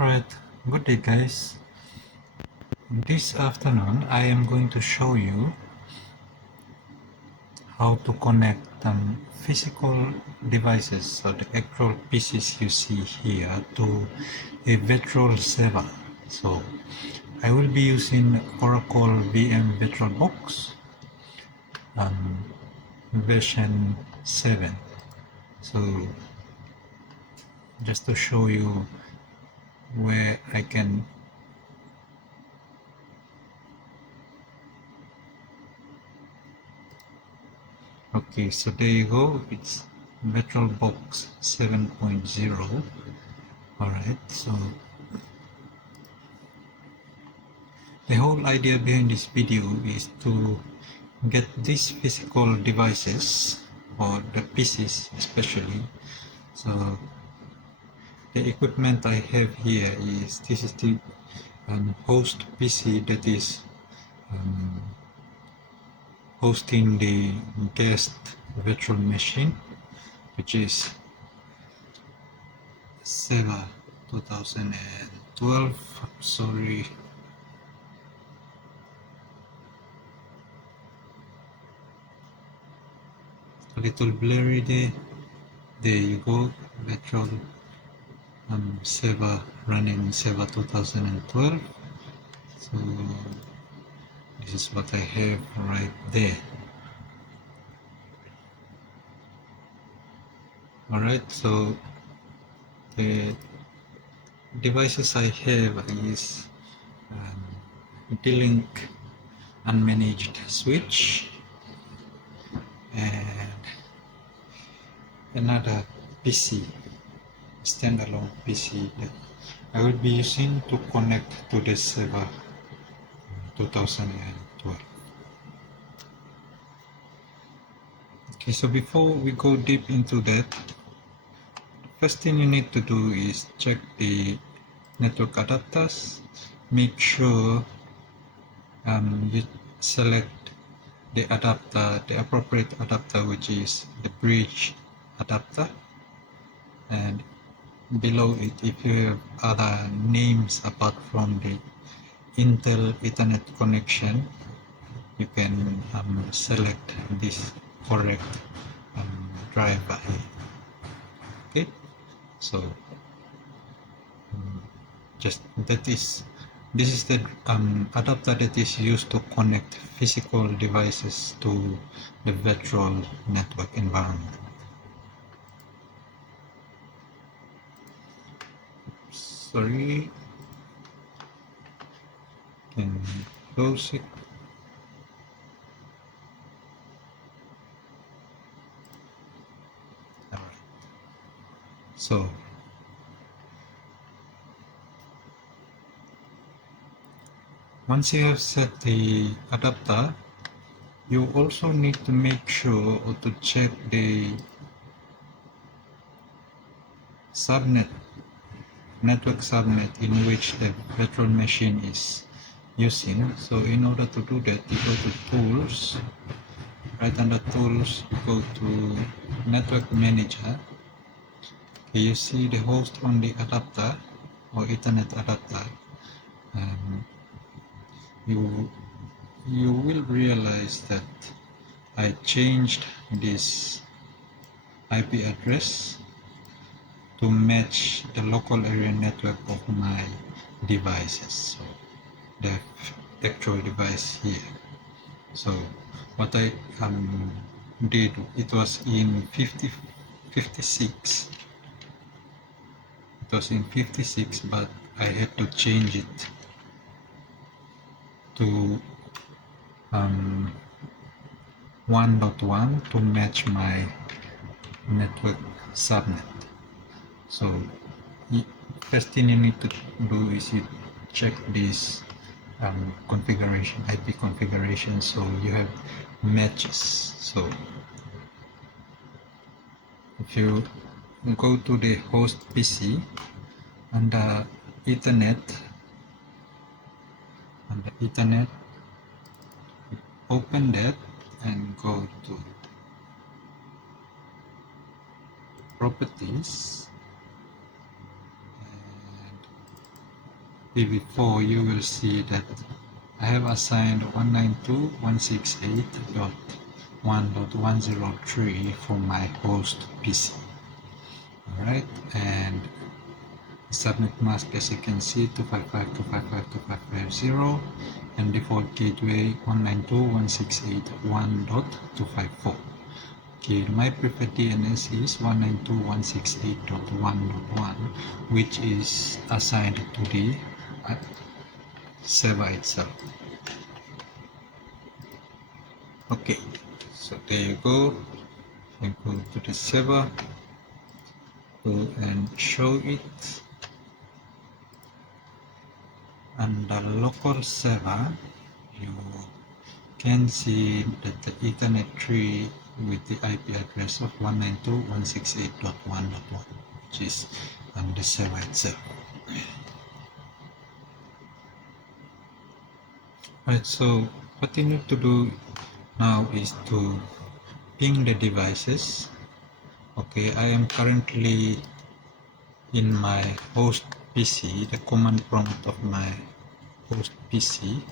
Alright, good day guys. This afternoon I am going to show you how to connect physical devices, so the actual PCs you see here, to a virtual server. So I will be using Oracle VM Virtualbox version 7. So just to show you where I can Okay, so there you go. It's Virtualbox 7.0. Alright, so the whole idea behind this video is to get these physical devices, or the PCs especially. So the equipment I have here is, this is the host PC that is hosting the guest virtual machine, which is Seva 2012. Sorry, a little blurry there. There you go, virtual Seva running Seva 2012. So this is what I have right there. Alright, so the devices I have is D-Link unmanaged switch and another PC, standalone PC that I will be using to connect to the server 2012. Okay, so before we go deep into that, first thing you need to do is check the network adapters. Make sure you select the adapter, the appropriate adapter, which is the bridge adapter, and below it, if you have other names apart from the Intel Ethernet connection, you can select this correct driver. Okay, so just this is the adapter that is used to connect physical devices to the virtual network environment. Sorry, can close it. All right. So once you have set the adapter, you also need to make sure or to check the subnet, network subnet in which the virtual machine is using. So in order to do that, you go to Tools, right under Tools, go to Network Manager. Okay, you see the host on the adapter or Ethernet adapter. You will realize that I changed this IP address to match the local area network of my devices, so the actual device here. So what I did, it was in 56. It was in 56, but I had to change it to 1.1 to match my network subnet. So first thing you need to do is you check this configuration, IP configuration, so you have matches. So if you go to the host PC under Ethernet, open that and go to properties, and PV4, you will see that I have assigned 192.168.1.103 for my host PC. Alright, and subnet mask, as you can see, 255.255.255.0, and default gateway 192.168.1.254. Okay, my preferred DNS is 192.168.1.1, which is assigned to the server itself. Okay, so there you go. You go to the server, go and show it. Under local server, you can see that the Ethernet tree with the IP address of 192.168.1.1, which is on the server itself. Right, so what you need to do now is to ping the devices. Okay, I am currently in my host PC, the command prompt of my host PC.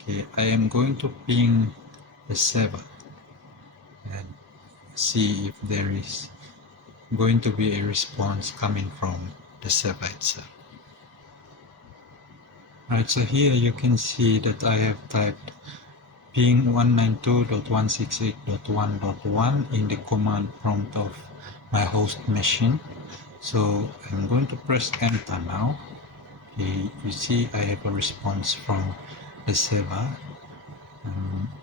Okay, I am going to ping the server and see if there is going to be a response coming from the server itself. Alright, so here you can see that I have typed ping 192.168.1.1 in the command prompt of my host machine. So I'm going to press enter now. Okay, you see I have a response from the server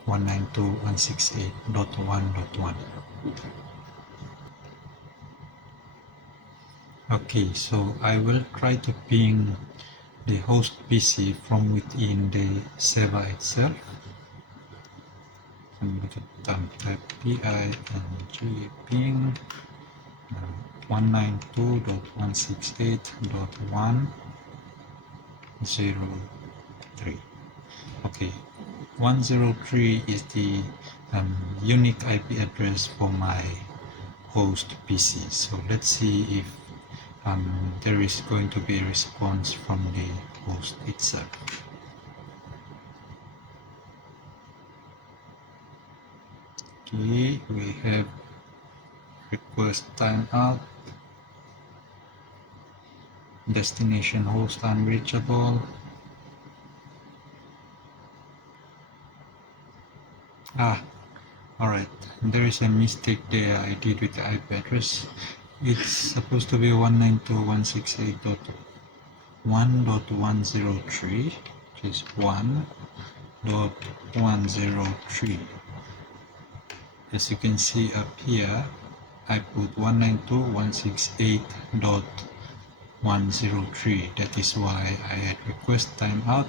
192.168.1.1. Okay, so I will try to ping the host PC from within the server itself. I'm going to type ping 192.168.1.03. Okay, 103 is the unique IP address for my host PC. So let's see if there is going to be a response from the host itself. Okay, we have request timeout, destination host unreachable. Alright, there is a mistake there I did with the IP address. It's supposed to be 192.168.1.103, which is 1.103. As you can see up here, I put 192.168.103. That is why I had request timeout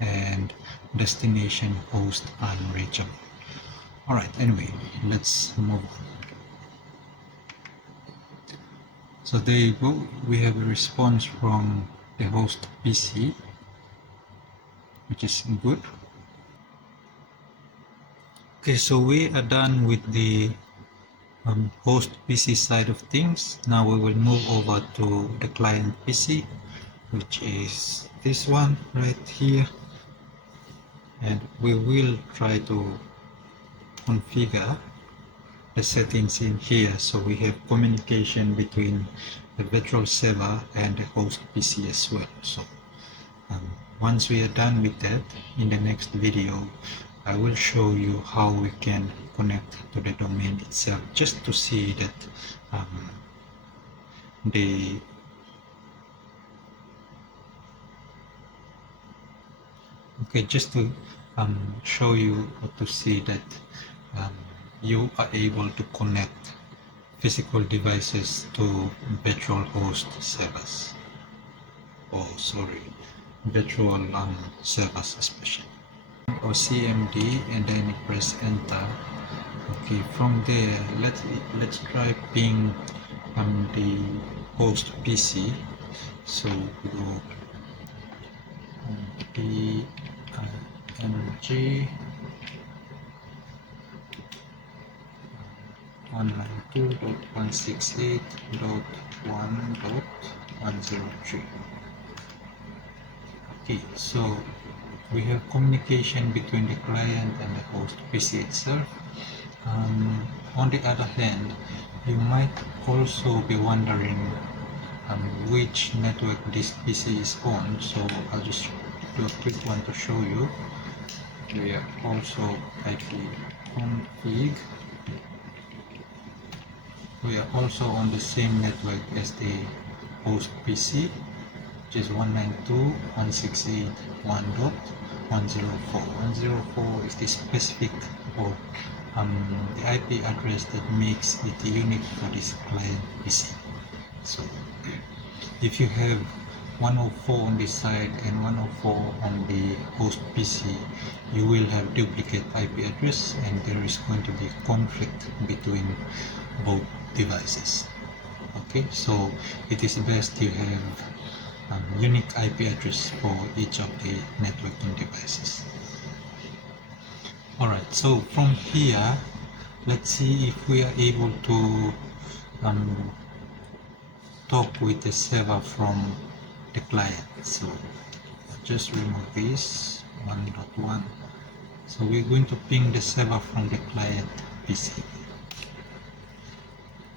and destination host unreachable. Alright, anyway, let's move on. So there you go, we have a response from the host PC, which is good. Okay, so we are done with the host PC side of things. Now we will move over to the client PC, which is this one right here, and we will try to configure the settings in here so we have communication between the virtual server and the host PC as well. So once we are done with that, in the next video I will show you how we can connect to the domain itself, just to see that just to show you or to see that you are able to connect physical devices to virtual host servers, virtual servers especially, or CMD, and then you press enter. Okay, from there let's try ping the host PC. So we go ping 192.168.1.103. Okay, so we have communication between the client and the host PC itself. On the other hand, you might also be wondering which network this PC is on, so I'll just do a quick one to show you. We are also IP config. We are also on the same network as the host PC, which is 192.168.1.104. 104 is the specific or the IP address that makes it unique for this client PC. So if you have 104 on this side and 104 on the host PC, you will have duplicate IP address and there is going to be conflict between both devices. Okay, so it is best you have unique IP address for each of the networking devices. Alright, so from here, let's see if we are able to talk with the server from the client. So just remove this 1.1. So we're going to ping the server from the client PC.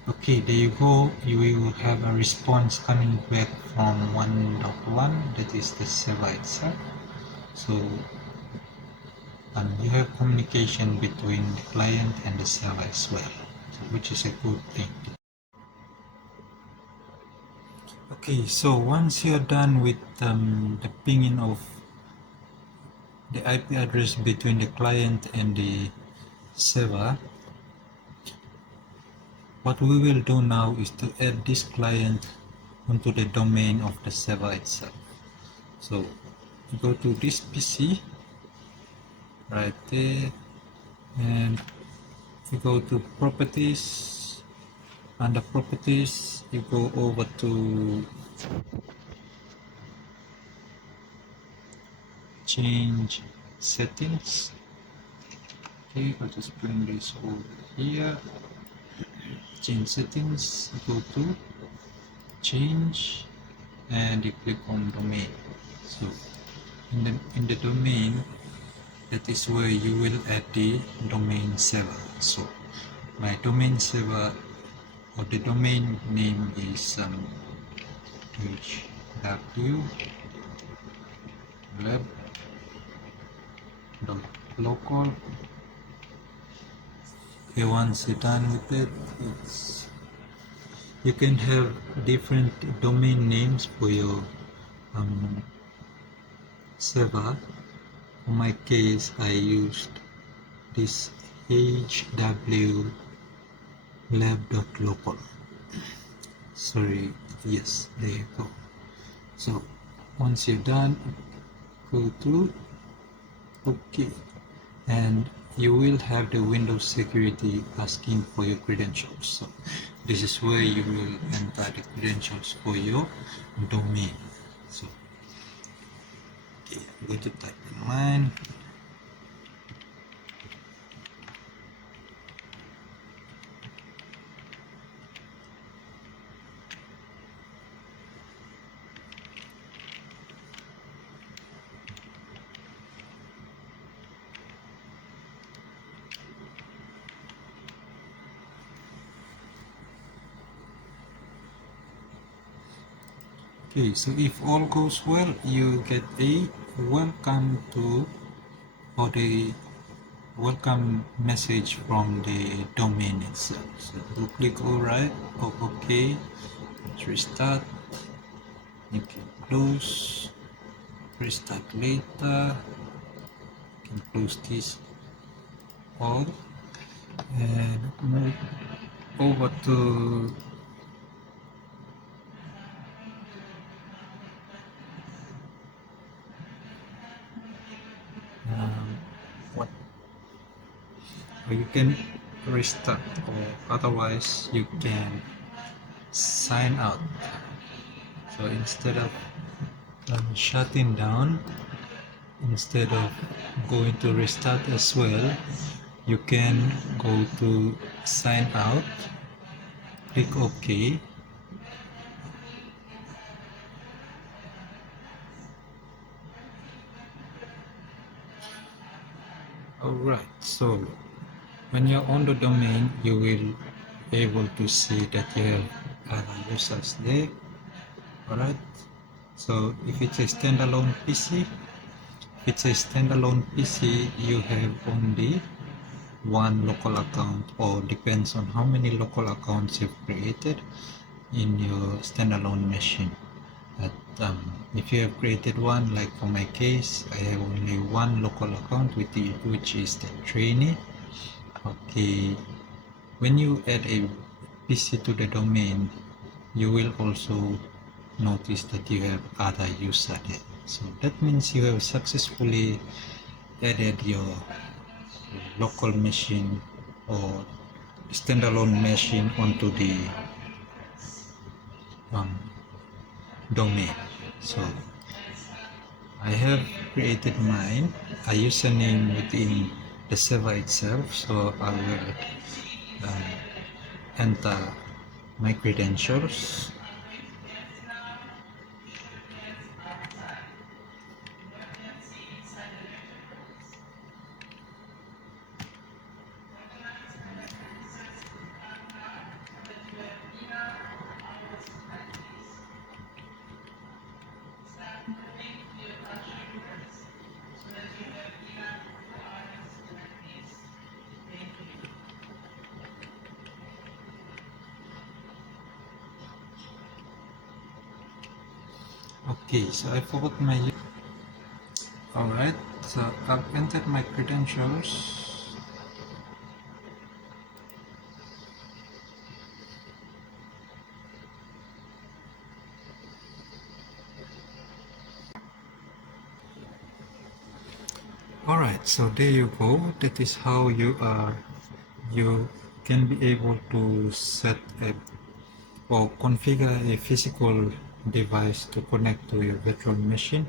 Okay, there you go. You will have a response coming back from 1.1, that is the server itself. So you have communication between the client and the server as well, which is a good thing. Okay, so once you're done with the pinging of the IP address between the client and the server, what we will do now is to add this client onto the domain of the server itself. So go to this PC right there, and you go to properties. Under properties, you go over to change settings. Okay, I'll just bring this over here. Change settings, go to change, and you click on domain. So in the domain, that is where you will add the domain server. So my domain server or the domain name is hw lab.local. Okay, once you're done with it, you can have different domain names for your server. For my case, I used this hw lab.local. Sorry, yes, there you go. So once you're done, go to OK, and you will have the Windows security asking for your credentials. So this is where you will enter the credentials for your domain. So okay, I'm going to type in mine. Okay, so if all goes well, you get a welcome to or the welcome message from the domain itself. So you click alright or OK. Let's restart. You can close, restart later. You can close this all and move over to what, or you can restart, or otherwise you can sign out. So instead of shutting down, instead of going to restart as well, you can go to sign out, click OK, Alright, so when you're on the domain, you will able to see that you have other users there. Alright, so if it's a standalone PC, you have only one local account, or depends on how many local accounts you've created in your standalone machine. But, if you have created one, like for my case, I have only one local account which is the trainee. Okay, when you add a PC to the domain, you will also notice that you have other user there. So that means you have successfully added your local machine or standalone machine onto the um, domain. So I have created mine, a username within the server itself. So I will enter my credentials. Okay, so I forgot my. Alright, so I've entered my credentials. Alright, so there you go. That is how you can be able to set a or configure a physical device to connect to your virtual machine.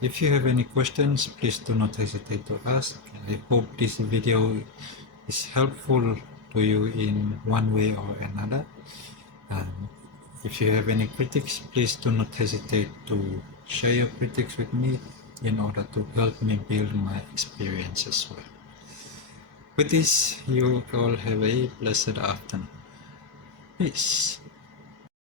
If you have any questions, please do not hesitate to ask. I hope this video is helpful to you in one way or another. If you have any critiques, please do not hesitate to share your critiques with me in order to help me build my experience as well. With this, you all have a blessed afternoon. Peace.